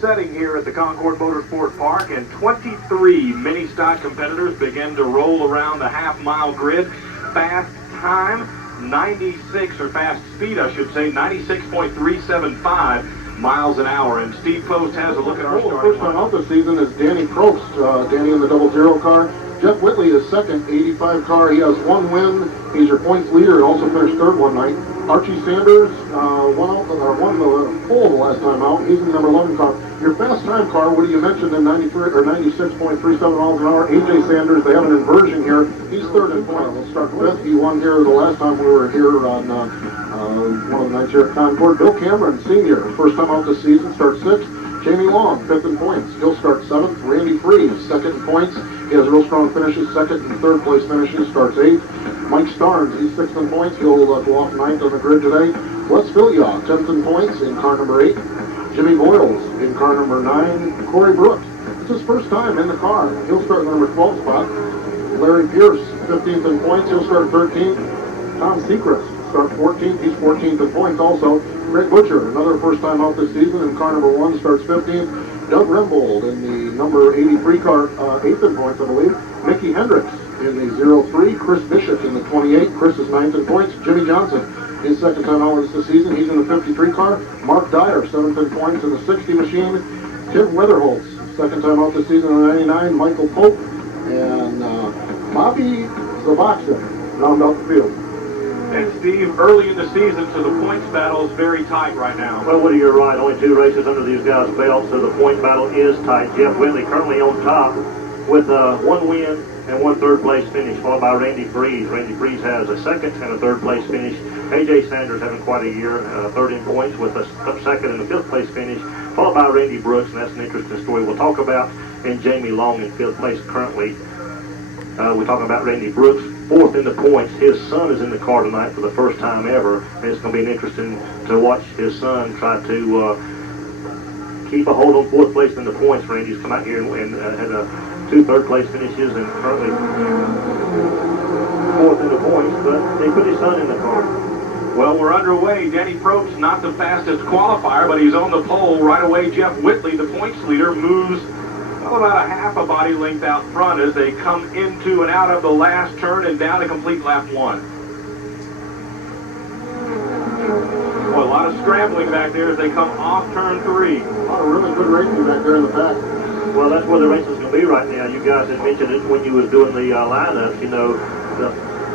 setting here at the Concord Motorsport Park, and 23 mini-stock competitors begin to roll around the half-mile grid. Fast time, 96, or fast speed, I should say, 96.375 miles an hour. And Steve Post has a look at our starting First time out this season is Danny Probst. Danny in the 00 car. Jeff Whitley is second, 85 car. He has one win. He's your points leader and also finished third one night. Archie Sanders won the pole the last time out. He's in the number 11 car. Your fast time car, what do you mention in 93 or 96.37 miles an hour? AJ Sanders, they have an inversion here. He's third in points. We'll start fifth. He won here the last time we were here on one of the nights here at Concord. Bill Cameron, senior, first time out this season, starts sixth. Jamie Long, fifth in points. He'll start seventh. Randy Freeze, second in points. He has real strong finishes, second and third place finishes, starts eighth. Mike Starnes, he's sixth in points. He'll go off ninth on the grid today. Wes Filyaw, 10th in points in car number 8. Jimmy Boyles in car number 9. Corey Brooks, it's his first time in the car. He'll start in the number 12 spot. Larry Pierce, 15th in points. He'll start 13th. Tom Seacrest starts 14th. He's 14th in points also. Greg Butcher, another first time out this season in car number 1, starts 15th. Doug Rembold in the number 83 car, 8th in points, I believe. Mickey Hendricks in the 03. Chris Bishop in the 28. Chris is 9th in points. Jimmy Johnson, his second time out this season. He's in the 53 car. Mark Dyer, 7th in points in the 60 machine. Tim Weatherholtz, second time out this season in the 99. Michael Pope and Bobby Zavacha round out the field. And Steve, early in the season, so the points battle is very tight right now. Well, Woody, you're right. Only 2 races under these guys' belts, so the point battle is tight. Jeff Whitley currently on top with 1 win and 1 third-place finish, followed by Randy Freeze. Randy Freeze has a second and a third-place finish. AJ Sanders having quite a year, third in points with a second and a fifth-place finish, followed by Randy Brooks, and that's an interesting story we'll talk about. And Jamie Long in fifth place currently. We're talking about Randy Brooks, fourth in the points. His son is in the car tonight for the first time ever, and it's going to be interesting to watch his son try to keep a hold on fourth place in the points. Randy's come out here and had 2 third-place finishes and currently fourth in the points, but they put his son in the car. Well, we're underway. Danny Probst, not the fastest qualifier, but he's on the pole right away. Jeff Whitley, the points leader, moves about a half a body length out front as they come into and out of the last turn and down to complete lap 1. Well, a lot of scrambling back there as they come off turn 3. A lot of really good racing back there in the back. Well, that's where the race is going to be right now. You guys had mentioned it when you was doing the lineups. You know,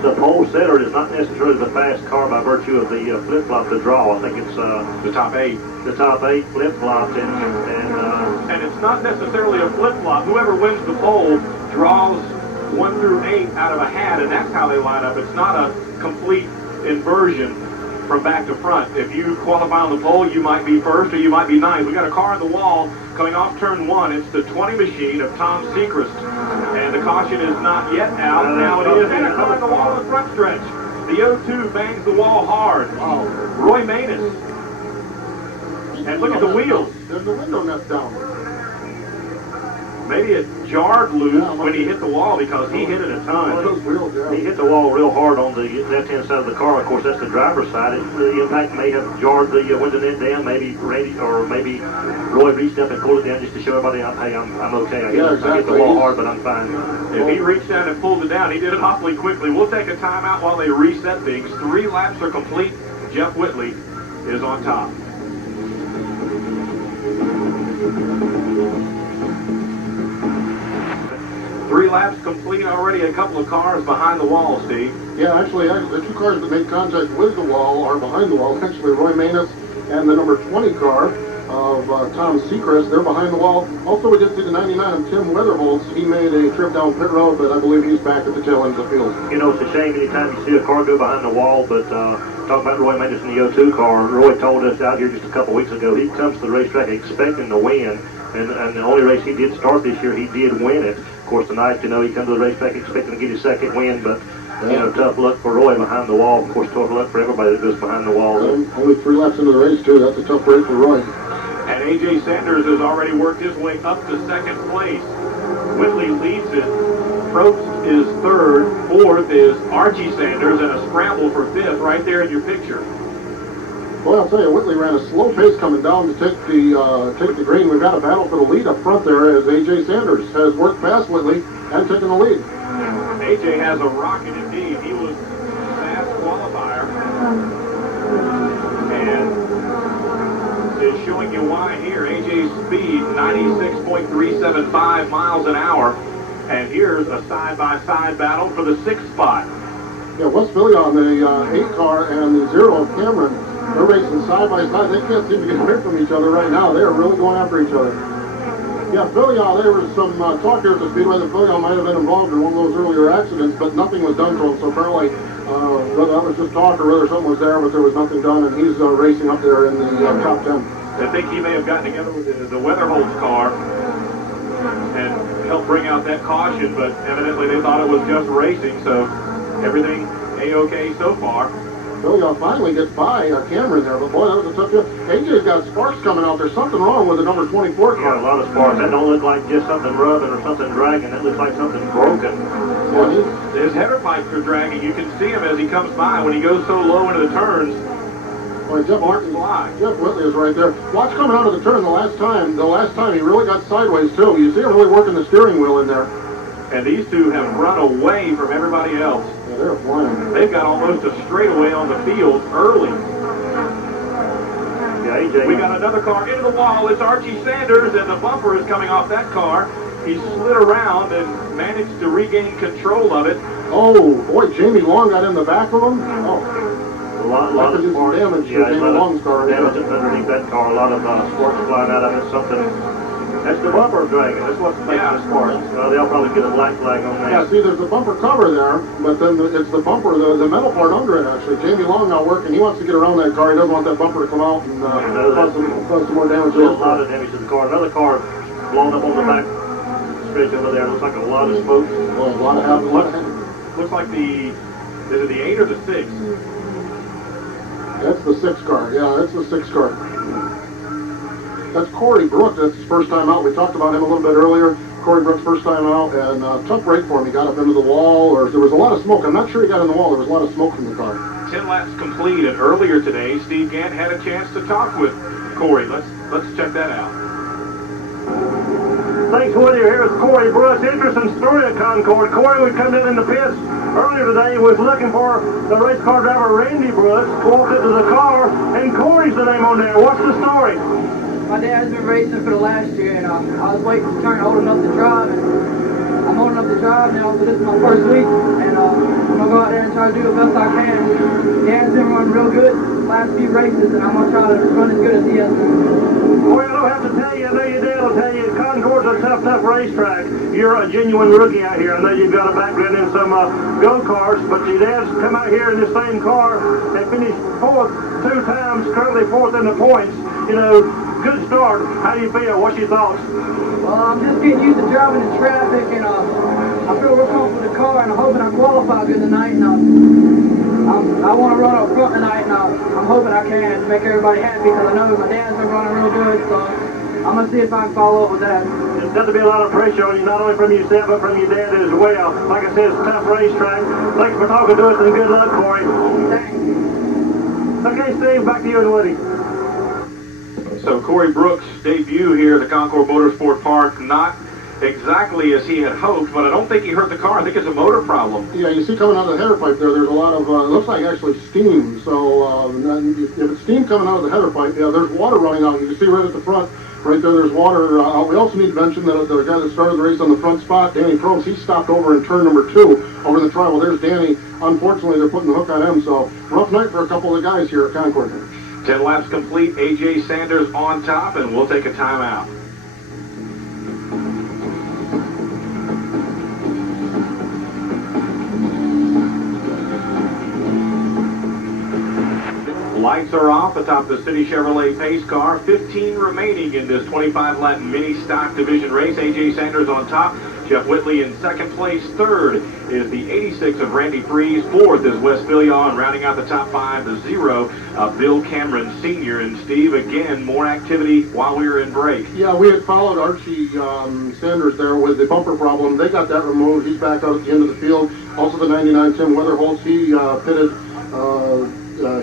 the pole setter is not necessarily the fast car by virtue of the flip-flop to draw. I think it's the top 8. The top 8 flip-flops, and it's not necessarily a flip-flop. Whoever wins the pole draws 1 through 8 out of a hat, and that's how they line up. It's not a complete inversion from back to front. If you qualify on the pole, you might be first or you might be ninth. We got a car on the wall coming off turn 1. It's the 20 machine of Tom Seacrest, and the caution is not yet out. Now it is, and a car on the wall in the front stretch. The 02 bangs the wall hard. Wow. Roy Manus. And look at the wheels. There's the window nest down. Maybe it jarred loose when he hit the wall because he hit it a ton. He hit the wall real hard on the left-hand side of the car. Of course, that's the driver's side. The impact may have jarred the window net down. Maybe Randy or maybe Roy reached up and pulled it down just to show everybody, hey, I'm okay. I hit the wall hard, but I'm fine. If he reached down and pulled it down, he did it awfully quickly. We'll take a timeout while they reset things. 3 laps are complete. Jeff Whitley is on top. Three laps complete already. A couple of cars behind the wall, Steve. Yeah, actually, the 2 cars that made contact with the wall are behind the wall. Actually, Roy Manus and the number 20 car of Tom Seacrest, they're behind the wall. Also, we did see the 99 of Tim Weatherholtz. He made a trip down pit road, but I believe he's back at the tail end of the field. You know, it's a shame anytime you see a car go behind the wall, but talking about Roy Manus in the 02 car, Roy told us out here just a couple weeks ago, he comes to the racetrack expecting to win, and the only race he did start this year, he did win it. Of course, tonight, you know, he comes to the racetrack expecting to get his second win, but, you know, tough luck for Roy behind the wall. Of course, tough luck for everybody that goes behind the wall. Only 3 laps into the race, too. That's a tough race for Roy. And A.J. Sanders has already worked his way up to second place. Whitley leads it. Probst is third. Fourth is Archie Sanders, and a scramble for fifth right there in your picture. Boy, I'll tell you, Whitley ran a slow pace coming down to take the green. We've got a battle for the lead up front there as A.J. Sanders has worked past Whitley and taken the lead. A.J. has a rocket indeed. He was fast qualifier. And is showing you why here. A.J.'s speed, 96.375 miles an hour. And here's a side-by-side battle for the 6th spot. Yeah, West Philly on the 8 car and the 0 of Cameron. They're racing side by side. They can't seem to get away from each other right now. They are really going after each other. Yeah, Philly, there was some talk here at the Speedway that Philly might have been involved in one of those earlier accidents, but nothing was done to him. So apparently, whether that was just talk or whether something was there, but there was nothing done, and he's racing up there in the top 10. I think he may have gotten together with the Weatherholtz car and helped bring out that caution, but evidently they thought it was just racing, so everything A-OK so far. Philly finally gets by Cameron there, but boy, that was a tough job. AJ's got sparks coming out. There's something wrong with the number 24 car. Yeah, a lot of sparks. That don't look like just something rubbing or something dragging. That looks like something broken. Well, his header pipes are dragging. You can see him as he comes by when he goes so low into the turns. Boy, Jeff Whitley is right there. Watch coming out of the turn the last time he really got sideways too. You see him really working the steering wheel in there. And these two have run away from everybody else. Yeah, they're flying. They've got almost a straightaway on the field early. Yeah, AJ. We got another car into the wall. It's Archie Sanders, and the bumper is coming off that car. He slid around and managed to regain control of it. Oh, boy, Jamie Long got in the back of him. Oh. A lot of sparks. Damage Yeah, Jamie Long's car. Damage underneath that car. A lot of sparks flying out of it. Something. That's the bumper dragging. That's what's making the sparks. They'll probably get a black flag on that. Yeah, see, there's the bumper cover there, but then it's the bumper, the metal part under it, actually. Jamie Long not working. He wants to get around that car. He doesn't want that bumper to come out and cause some more damage. There's a lot of damage to the car. Another car blown up on the back stretch over there. Looks like a lot of smoke. Well, a lot of happening. Looks like is it the 8 or the 6? That's the 6 car. Yeah, that's the 6 car. That's Corey Brooks. That's his first time out. We talked about him a little bit earlier. Corey Brooks' first time out, and tough break for him. He got up into the wall, or there was a lot of smoke. I'm not sure he got in the wall. There was a lot of smoke from the car. 10 laps complete, and earlier today, Steve Gant had a chance to talk with Corey. Let's check that out. Thanks for you're here with Corey Brooks. Interesting story at Concord. Corey, we come in the pits earlier today, was looking for the race car driver Randy Brooks, walked into the car, and Corey's the name on there. What's the story? My dad's been racing for the last year, and I was waiting to turn old enough to drive, and I'm old enough to drive now, so this is my first week, and I'm going to go out there and try to do the best I can. Dad's been running real good the last few races, and I'm going to try to run as good as he has. Corey, I don't have to tell you, I know your dad will tell you, Concord's a tough racetrack. You're a genuine rookie out here. I know you've got a background in some go-karts, but your dad's come out here in the same car and finished 4th 2 times, currently 4th in the points. You know, good start. How do you feel? What's your thoughts? Well, I'm just getting used to driving in traffic, and I feel real comfortable with the car, and I'm hoping I qualify good tonight. And I want to run up front tonight, and I'm hoping I can make everybody happy, because I know my dad's been running real good, so I'm going to see if I can follow up with that. There's got to be a lot of pressure on you, not only from yourself, but from your dad as well. Like I said, it's a tough racetrack. Thanks for talking to us, and good luck, Corey. Thanks. Okay, Steve, back to you and Woody. So Corey Brooks' debut here at the Concord Motorsport Park, not exactly as he had hoped, but I don't think he hurt the car. I think it's a motor problem. Yeah, you see coming out of the header pipe there, there's a lot of, it looks like actually steam. So if it's steam coming out of the header pipe, yeah, there's water running out. You can see right at the front, right there, there's water. We also need to mention that the guy that started the race on the front spot, Danny Probst, he stopped over in turn number 2 over the tri. Well, there's Danny. Unfortunately, they're putting the hook on him, so rough night for a couple of the guys here at Concord. 10 laps complete, A.J. Sanders on top, and we'll take a timeout. Lights are off atop the City Chevrolet pace car. 15 remaining in this 25-lap mini stock division race. A.J. Sanders on top. Jeff Whitley in second place. Third is the 86 of Randy Freeze. Fourth is Wes Fillion. Rounding out the top 5, the 0 of Bill Cameron Sr. And Steve, again, more activity while we were in break. Yeah, we had followed Archie Sanders there with the bumper problem. They got that removed. He's back out at the end of the field. Also the 99 Tim Weatherholtz, he pitted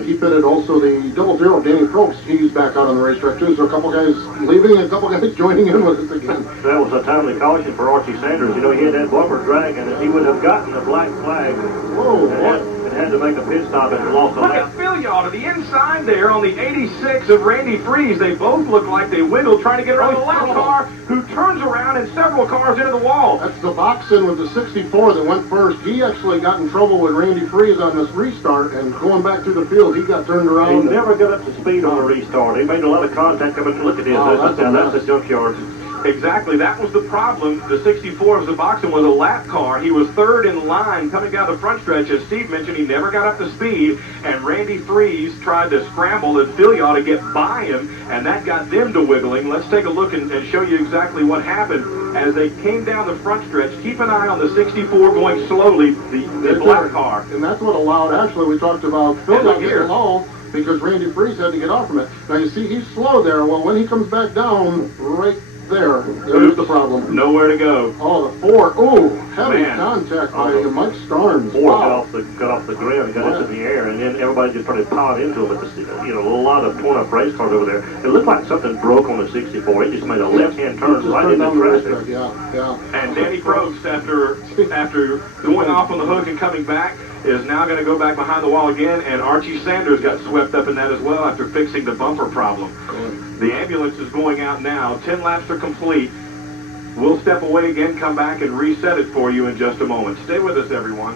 he pitted also the double zero. Danny Probst, he's back out on the racetrack too. So a couple guys leaving and a couple guys joining in with us again. That was a timely caution for Archie Sanders. You know, he had that bumper drag, and he would have gotten the black flag. Whoa, And had to make a pit stop and lost a Look lap. at Phil, y'all, to the inside there on the 86 of Randy Freeze. They both look like they wiggled trying to get around the lap car, who turns around and several cars into the wall. That's the Boxen with the 64 that went first. He actually got in trouble with Randy Freeze on this restart, and going back through the field, he got turned He around. never got up to speed on the restart. He made a lot of contact. I mean, look at this. Oh, That's the junkyard. Exactly, that was the problem. The 64 of Suboxone was a lap car. He was third in line coming down the front stretch. As Steve mentioned, he never got up to speed, and Randy Freeze tried to scramble and Philyaw to get by him, and that got them to wiggling. Let's take a look and show you exactly what happened as they came down the front stretch. Keep an eye on the 64 going slowly, the black car. And that's what allowed, actually, we talked about Phil got getting low because Randy Freeze had to get off from it. Now, you see, he's slow there. Well, when he comes back down, right there's the problem. Nowhere to go. Oh, the 4. Ooh, heavy Man. contact by Mike Starnes. Four Wow. got off the ground and got into the air, and then everybody just started piling into him. A lot of torn up race cars over there. It looked like something broke on the 64. He just made a left-hand turn right into down the traffic. racetrack, yeah. And Danny Probst, after going off on the hook and coming back, is now going to go back behind the wall again, and Archie Sanders got swept up in that as well after fixing the bumper problem. The ambulance is going out now. 10 laps are complete. We'll step away again, come back, and reset it for you in just a moment. Stay with us, everyone.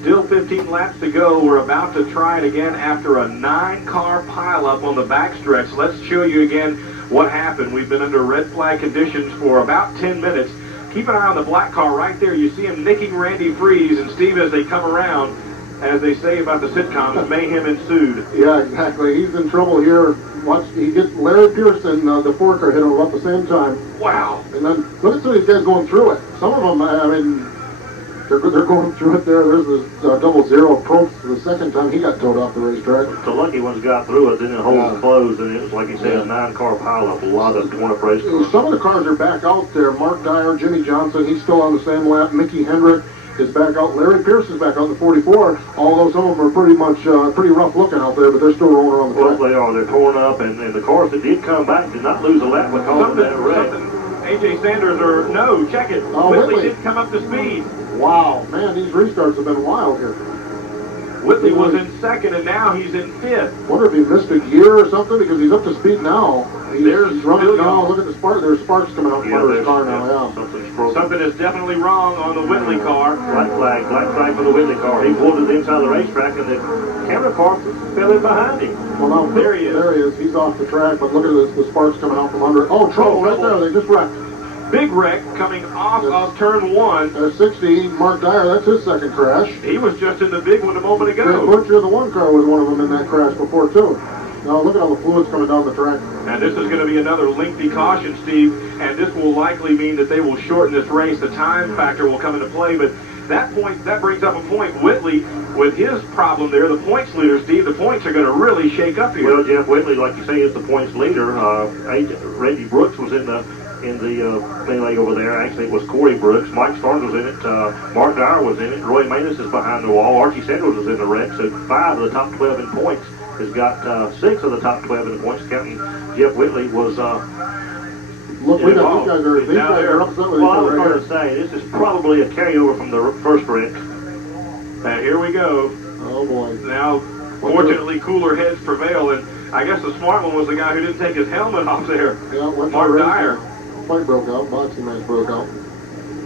Still 15 laps to go. We're about to try it again after a 9-car pileup on the backstretch. Let's show you again what happened. We've been under red flag conditions for about 10 minutes. Keep an eye on the black car right there. You see him nicking Randy Freeze, and Steve, as they come around, as they say about the sitcoms, mayhem ensued. Yeah, exactly. He's in trouble here. Watch, he gets Larry Pearson, the Forker, hit him about the same time. Wow. And then look at some of these guys going through it. Some of them, I mean, they're going through it there. There's this double zero Probst for the second time he got towed off the racetrack. The lucky ones got through it, then the hole closed, and it was like you said, a 9-car pileup. A lot of torn up race cars. Some of the cars are back out there. Mark Dyer, Jimmy Johnson, he's still on the same lap. Mickey Hendrick is back out. Larry Pearson's back out in the 44, although some of them are pretty much pretty rough looking out there, but they're still rolling around the Well, track. they are. They're torn up, and the cars that did come back did not lose a lap because of that wreck. AJ Sanders, or no, check it. Oh, Whitley Whitley. did come up to speed. Wow, man, these restarts have been wild here. Whitley was in second, and now he's in fifth. Wonder if he missed a gear or something, because he's up to speed now. He's running Philyaw. now. Look at the spark. There's sparks coming out from under his car now, yeah. Something's broken. Something is definitely wrong on the Whitley car. Black flag for the Whitley car. He pulled to the inside of the racetrack, and the camera car fell in behind him. Well, now, There he is. There he is. He's off the track, but look at this, the sparks coming out from under. Oh, trouble right there. They just wrecked. Big wreck coming off of turn one. 60, Mark Dyer, that's his second crash. He was just in the big one a moment Greg ago. Butcher, the one car, was one of them in that crash before, too. Now, look at all the fluids coming down the track. And this is going to be another lengthy caution, Steve, and this will likely mean that they will shorten this race. The time factor will come into play, but that brings up a point. Whitley, with his problem there, the points leader, Steve, the points are going to really shake up here. Well, Jeff Whitley, like you say, is the points leader. Randy Brooks was in the melee over there. Actually, it was Corey Brooks. Mike Starnes was in it. Mark Dyer was in it. Roy Manus is behind the wall. Archie Sanders was in the wreck. So 5 of the top 12 in points has got 6 of the top 12 in points. Counting Jeff Whitley was. Look, these guys are upset with each Well, I was other going right to say, this is probably a carryover from the first wreck. And here we go. here. Oh, boy. Now, fortunately, cooler heads prevail, and I guess the smart one was the guy who didn't take his helmet off there. Yeah, went Mark for a Dyer. Fight broke out. Boxing match broke out.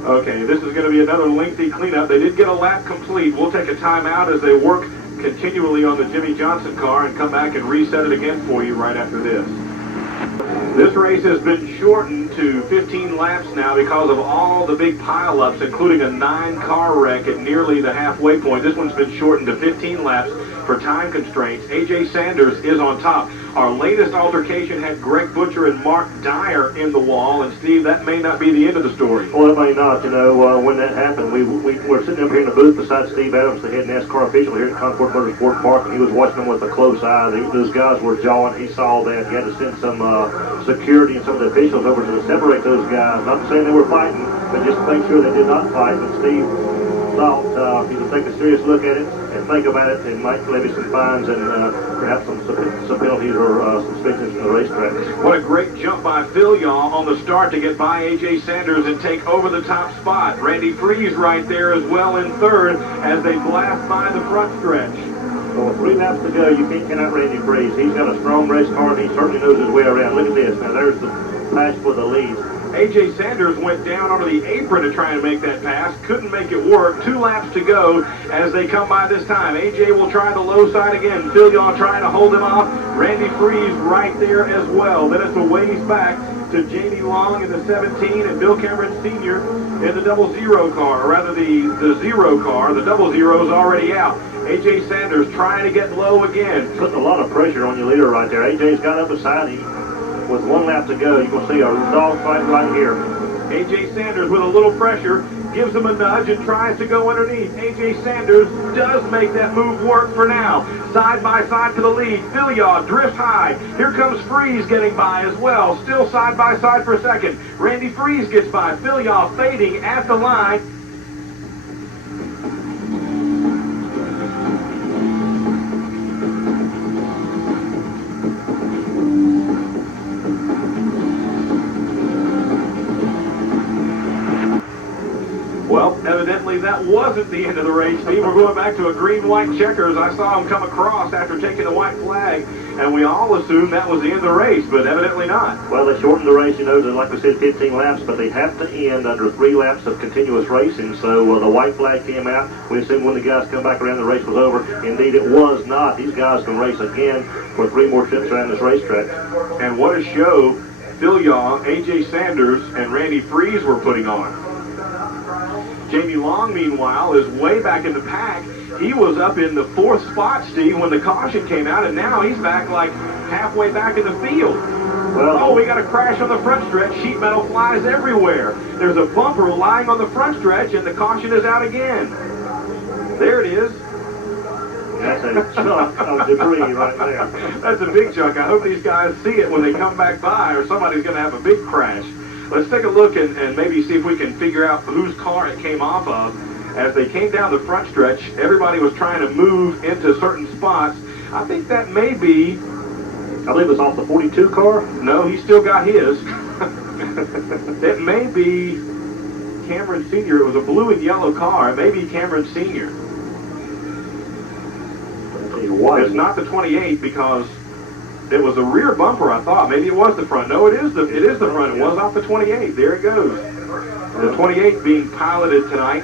Okay, this is going to be another lengthy cleanup. They did get a lap complete. We'll take a timeout as they work continually on the Jimmy Johnson car and come back and reset it again for you right after this. This race has been shortened to 15 laps now because of all the big pileups, including a 9-car wreck at nearly the halfway point. This one's been shortened to 15 laps for time constraints. AJ Sanders is on top. Our latest altercation had Greg Butcher and Mark Dyer in the wall, and Steve, that may not be the end of the story. Well, it may not. When that happened, we were sitting up here in the booth beside Steve Adams, the head NASCAR official here at Concord Motorsport Park, and he was watching them with a close eye. Those guys were jawing. He saw that. He had to send some security and some of the officials over to separate those guys. Not saying they were fighting, but just to make sure they did not fight. But Steve thought he would take a serious look at it and think about it and might levy some fines and perhaps some penalties or suspensions from the racetrack. What a great jump by Phil Yaw on the start to get by A.J. Sanders and take over the top spot. Randy Freeze right there as well in third as they blast by the front stretch. Well, with 3 laps to go, you can't count out Randy Freeze. He's got a strong race car and he certainly knows his way around. Look at this. Now there's the pass for the lead. A.J. Sanders went down onto the apron to try and make that pass. Couldn't make it work. 2 laps to go as they come by this time. A.J. will try the low side again. Phil Yaw trying to hold him off. Randy Freeze right there as well. Then it's a ways back to Jamie Long in the 17 and Bill Cameron Sr. in the 00 car, or rather the 0 car. The 00 is already out. A.J. Sanders trying to get low again. Putting a lot of pressure on your leader right there. A.J.'s got up beside him. With 1 lap to go, you can see a dogfight right here. A.J. Sanders with a little pressure gives him a nudge and tries to go underneath. A.J. Sanders does make that move work for now. Side by side for the lead. Phil Yaw drifts high. Here comes Freeze getting by as well. Still side by side for second. Randy Freeze gets by. Phil Yaw fading at the line. Well, evidently that wasn't the end of the race, Steve. We're going back to a green-white checkers. I saw him come across after taking the white flag, and we all assumed that was the end of the race, but evidently not. Well, they shortened the race, you know, to, like we said, 15 laps, but they have to end under 3 laps of continuous racing, so the white flag came out. We assumed when the guys come back around, the race was over. Indeed, it was not. These guys can race again for 3 more trips around this racetrack. And what a show Phil Yaw, A.J. Sanders, and Randy Freeze were putting on. Jamie Long, meanwhile, is way back in the pack. He was up in the 4th spot, Steve, when the caution came out, and now he's back like halfway back in the field. Well, we got a crash on the front stretch. Sheet metal flies everywhere. There's a bumper lying on the front stretch, and the caution is out again. There it is. That's a chunk of debris right there. That's a big chunk. I hope these guys see it when they come back by, or somebody's going to have a big crash. Let's take a look and maybe see if we can figure out whose car it came off of. As they came down the front stretch, everybody was trying to move into certain spots. I think that may be... I believe it's off the 42 car. No, he still got his. It may be Cameron Sr. It was a blue and yellow car. It may be Cameron Sr. It's not the 28 because... it was a rear bumper, I thought. Maybe it was the front. No, it is the front. It was off the 28. There it goes. The 28 being piloted tonight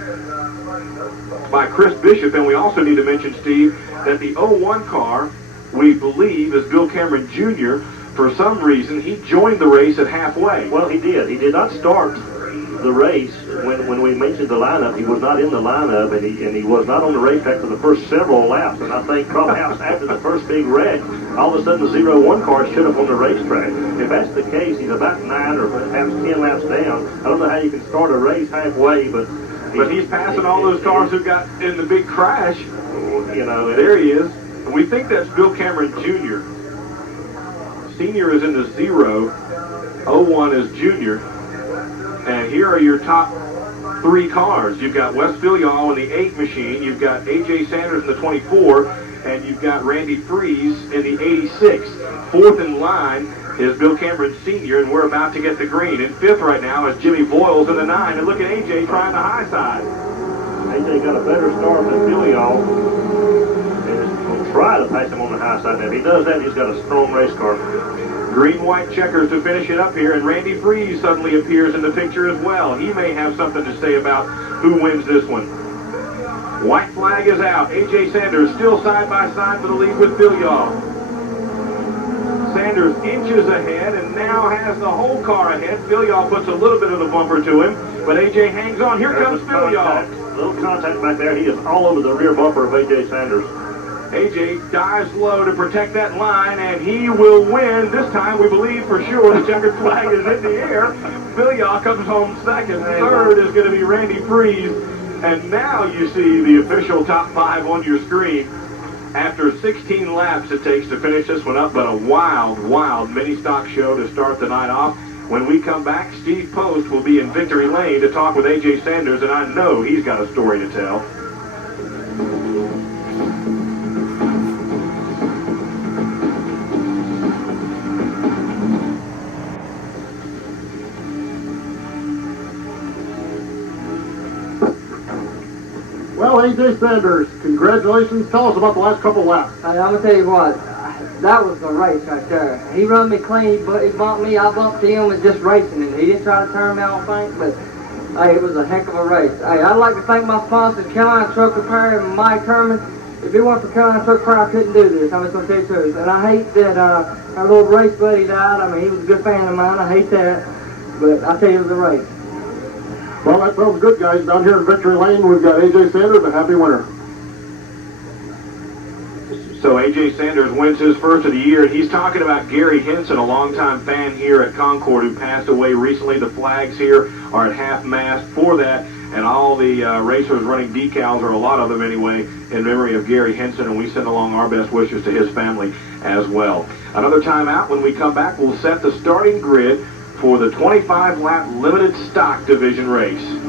by Chris Bishop. And we also need to mention, Steve, that the 01 car, we believe, is Bill Cameron Jr. For some reason, he joined the race at halfway. Well, he did. He did not start the race. When we mentioned the lineup, he was not in the lineup, and he was not on the racetrack for the first several laps. And I think perhaps after the first big wreck, all of a sudden the 01 car showed up on the racetrack. If that's the case, he's about 9 or perhaps 10 laps down. I don't know how you can start a race halfway, but he's passing all those cars who got in the big crash. You know, there he is. We think that's Bill Cameron Jr. Senior is in the 0. 01 is Junior. And here are your top 3 cars. You've got Wes Phil Yaw in the 8 machine. You've got A.J. Sanders in the 24. And you've got Randy Freeze in the 86. 4th in line is Bill Cameron Sr., and we're about to get the green. In 5th right now is Jimmy Boyles in the 9. And look at A.J. trying the high side. A.J. got a better start than Phil Yaw. And will try to pass him on the high side. Now, if he does that, he's got a strong race car. Green-white checkers to finish it up here, and Randy Freeze suddenly appears in the picture as well. He may have something to say about who wins this one. White flag is out. A.J. Sanders still side by side for the lead with Phil Yaw. Sanders inches ahead and now has the whole car ahead. Phil Yaw puts a little bit of the bumper to him, but A.J. hangs on. Here comes Phil Yaw. Little contact back there. He is all over the rear bumper of A.J. Sanders. A.J. dives low to protect that line, and he will win. This time, we believe for sure the checkered flag is in the air. Phil Yaw comes home second. Third is going to be Randy Freeze. And now you see the official top 5 on your screen. After 16 laps it takes to finish this one up, but a wild, wild mini stock show to start the night off. When we come back, Steve Post will be in Victory Lane to talk with A.J. Sanders, and I know he's got a story to tell. Well, A.J. Sanders, congratulations. Tell us about the last couple laps. Hey, I'm gonna tell you what, that was the race right there. He run me clean, but he bumped me. I bumped him with just racing him. He didn't try to turn me out, I think, but hey, it was a heck of a race. Hey, I'd like to thank my sponsors, Carolina Truck Repair and Mike Herman. If it weren't for Carolina Truck Repair, I couldn't do this. I'm just gonna tell you the truth. And I hate that our little race buddy died. I mean, he was a good fan of mine. I hate that, but I tell you, it was a race. Well, that sounds good, guys. Down here in Victory Lane, we've got A.J. Sanders, a happy winner. So A.J. Sanders wins his first of the year, and he's talking about Gary Henson, a longtime fan here at Concord who passed away recently. The flags here are at half-mast for that, and all the racers running decals, or a lot of them anyway, in memory of Gary Henson, and we send along our best wishes to his family as well. Another timeout. When we come back, we'll set the starting grid for the 25-lap limited stock division race.